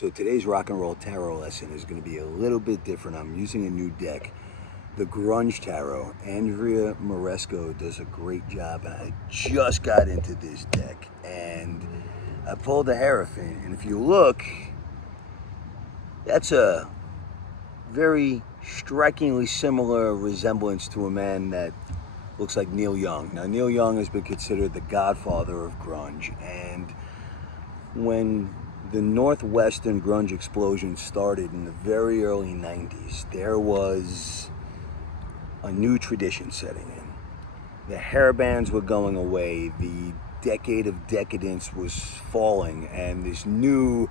So today's rock and roll tarot lesson is going to be a little bit different. I'm using a new deck, the Grunge Tarot. Andrea Moresco does a great job, and I just got into this deck and I pulled the Hierophant, and if you look, that's a very strikingly similar resemblance to a man that looks like Neil Young. Now, Neil Young has been considered the godfather of grunge, and when the Northwestern grunge explosion started in the very early 90s, there was a new tradition setting in. The hair bands were going away, the decade of decadence was falling, and this new,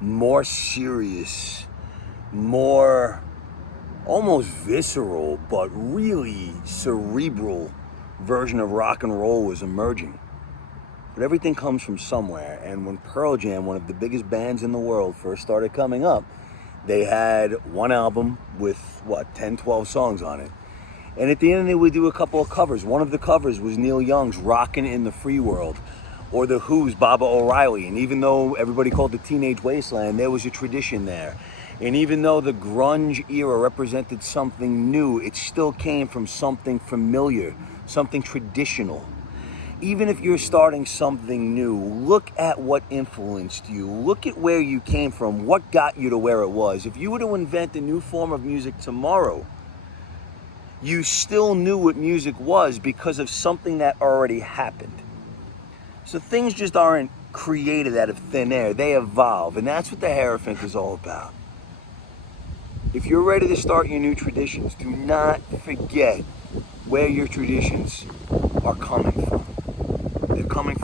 more serious, more almost visceral, but really cerebral version of rock and roll was emerging. But everything comes from somewhere, and when Pearl Jam, one of the biggest bands in the world, first started coming up, they had one album with, 10, 12 songs on it. And at the end, they would do a couple of covers. One of the covers was Neil Young's Rockin' in the Free World, or The Who's Baba O'Reilly. And even though everybody called it Teenage Wasteland, there was a tradition there. And even though the grunge era represented something new, it still came from something familiar, something traditional. Even if you're starting something new, look at what influenced you. Look at where you came from, what got you to where it was. If you were to invent a new form of music tomorrow, you still knew what music was because of something that already happened. So things just aren't created out of thin air, they evolve, and that's what the Hierophant is all about. If you're ready to start your new traditions, do not forget where your traditions are coming from. They're coming